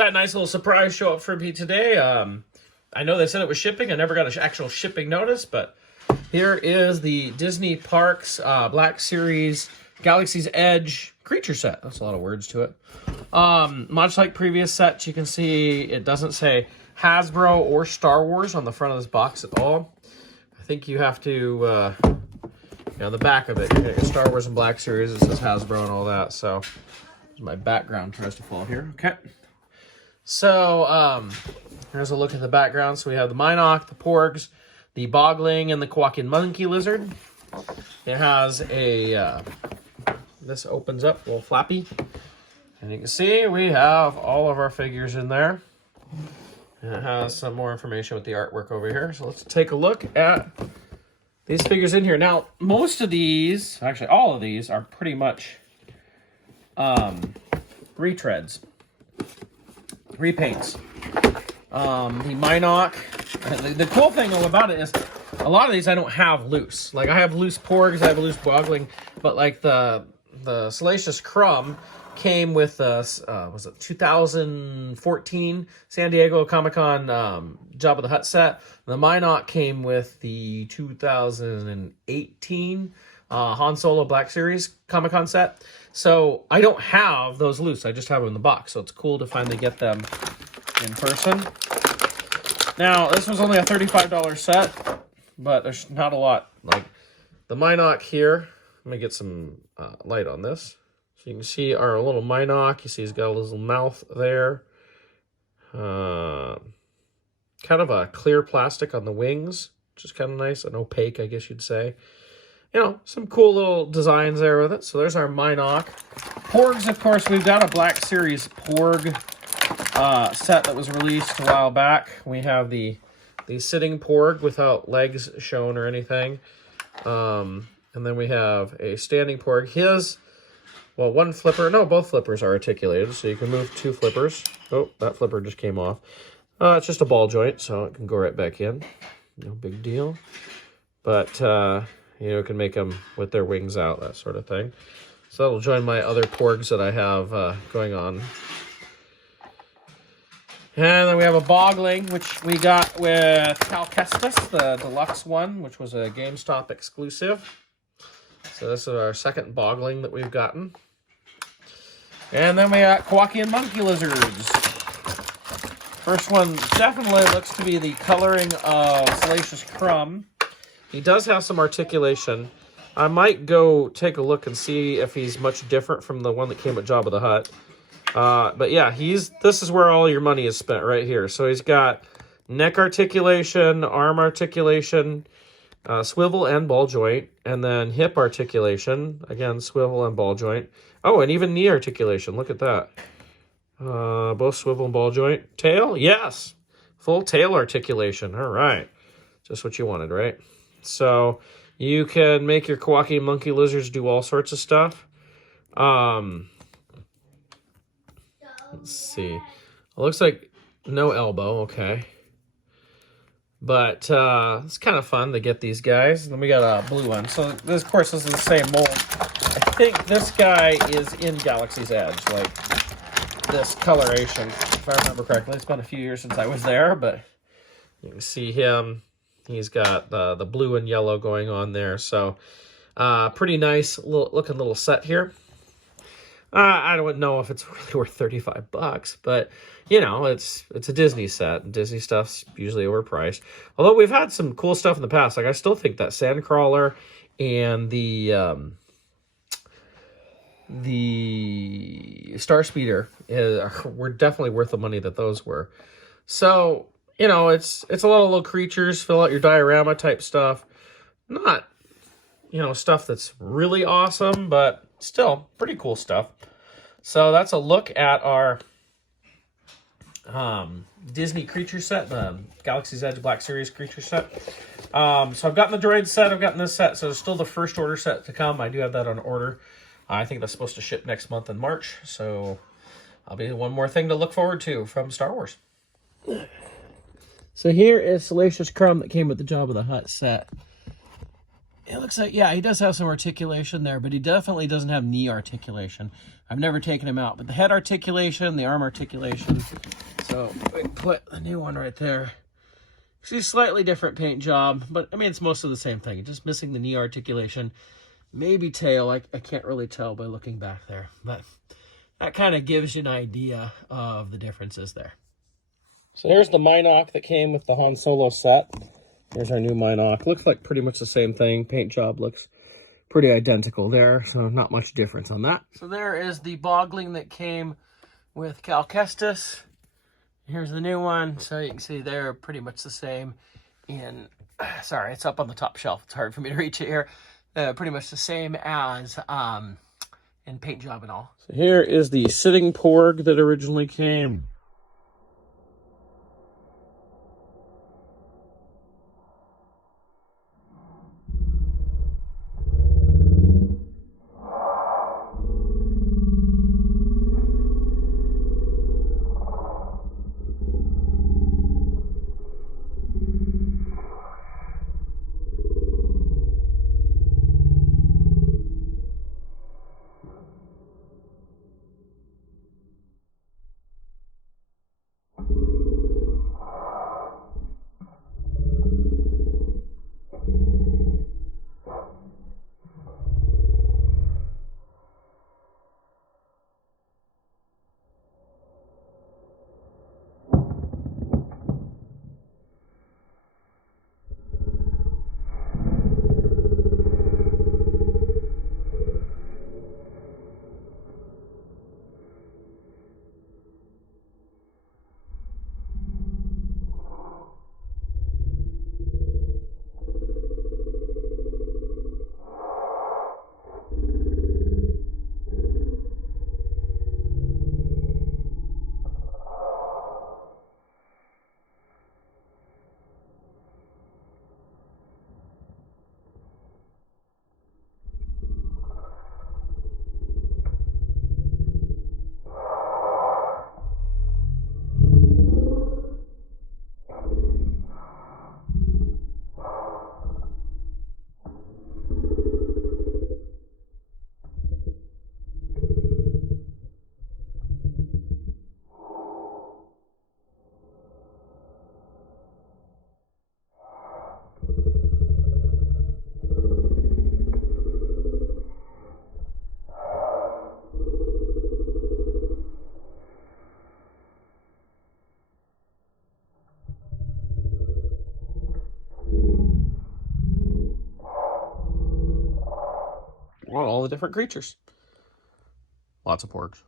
So I had a nice little surprise show up for me today. I know they said it was shipping. I never got an actual shipping notice, but here is the Disney Parks Black Series Galaxy's Edge creature set. That's a lot of words to it. Much like previous sets, you can see it doesn't say Hasbro or Star Wars on the front of this box at all. I think you have to, on the back of it, Star Wars and Black Series, it says Hasbro and all that. So my background tries to fall here. Okay. So, here's a look at the background. So we have the Minoc, the Porgs, the Bogling, and the Kowakian Monkey Lizard. It has a, this opens up, a little flappy. And you can see we have all of our figures in there. And it has some more information with the artwork over here. So let's take a look at these figures in here. Now, most of these, actually all of these, are pretty much retreads. Repaints. The Minoc. The cool thing about it is a lot of these I don't have loose. Like I have loose Porgs, I have a loose Bogling, but like the Salacious Crumb came with was it 2014 San Diego Comic-Con Jabba the Hutt set. The Minoc came with the 2018 Han Solo Black Series Comic-Con set. So I don't have those loose. I just have them in the box. So it's cool to finally get them in person. Now, this was only a $35 set, but there's not a lot. Like the Minoc here, let me get some light on this. So you can see our little Minoc. You see he's got a little mouth there. Kind of a clear plastic on the wings, which is kind of nice. An opaque, I guess you'd say. You know, some cool little designs there with it. So there's our Minoc. Porgs, of course, we've got a Black Series Porg set that was released a while back. We have the sitting Porg without legs shown or anything. And then we have a standing Porg. Well, one flipper. No, both flippers are articulated, so you can move two flippers. Oh, that flipper just came off. It's just a ball joint, so it can go right back in. No big deal. But, you know, can make them with their wings out, that sort of thing. So that'll join my other Porgs that I have going on. And then we have a Bogling, which we got with Cal Kestis, the deluxe one, which was a GameStop exclusive. So this is our second Bogling that we've gotten. And then we got Kowakian Monkey Lizards. First one definitely looks to be the coloring of Salacious Crumb. He does have some articulation. I might go take a look and see if he's much different from the one that came at Jabba the Hutt. But yeah, this is where all your money is spent right here. So he's got neck articulation, arm articulation, swivel and ball joint, and then hip articulation. Again, swivel and ball joint. Oh, and even knee articulation. Look at that. Both swivel and ball joint. Tail? Yes. Full tail articulation. All right. Just what you wanted, right? So you can make your Kowakian Monkey Lizards do all sorts of stuff. Let's see. It looks like no elbow. Okay. But it's kind of fun to get these guys. Then we got a blue one. So this, of course, is the same mold. I think this guy is in Galaxy's Edge, like this coloration, if I remember correctly. It's been a few years since I was there, but you can see him. He's got the blue and yellow going on there. So pretty nice looking little set here. I don't know if it's really worth $35, but you know, it's a Disney set, and Disney stuff's usually overpriced. Although we've had some cool stuff in the past. Like I still think that Sandcrawler and the Star Speeder were definitely worth the money that those were. So, you know, it's a lot of little creatures, fill out your diorama type stuff. Not, you know, stuff that's really awesome, but still pretty cool stuff. So that's a look at our Disney creature set, the Galaxy's Edge Black Series creature set. So I've gotten the droid set, I've gotten this set, so it's still the first order set to come. I do have that on order. I think that's supposed to ship next month in March, so I'll be one more thing to look forward to from Star Wars. So here is Salacious Crumb that came with the Jabba the Hutt set. it looks like, yeah, he does have some articulation there, but he definitely doesn't have knee articulation. I've never taken him out, but the head articulation, the arm articulation. So we put the new one right there. See, slightly different paint job, but I mean, it's most of the same thing. Just missing the knee articulation, maybe tail. I can't really tell by looking back there, but that kind of gives you an idea of the differences there. So here's the Minoc that came with the Han Solo set. Here's our new Minoc. Looks like pretty much the same thing. Paint job looks pretty identical there, so not much difference on that. So there is the Bogling that came with Cal Kestis. Here's the new one. So you can see they're pretty much the same in, sorry, it's up on the top shelf. It's hard for me to reach it here. Pretty much the same as in paint job and all. So here is the sitting Porg that originally came. All the different creatures. Lots of porgs.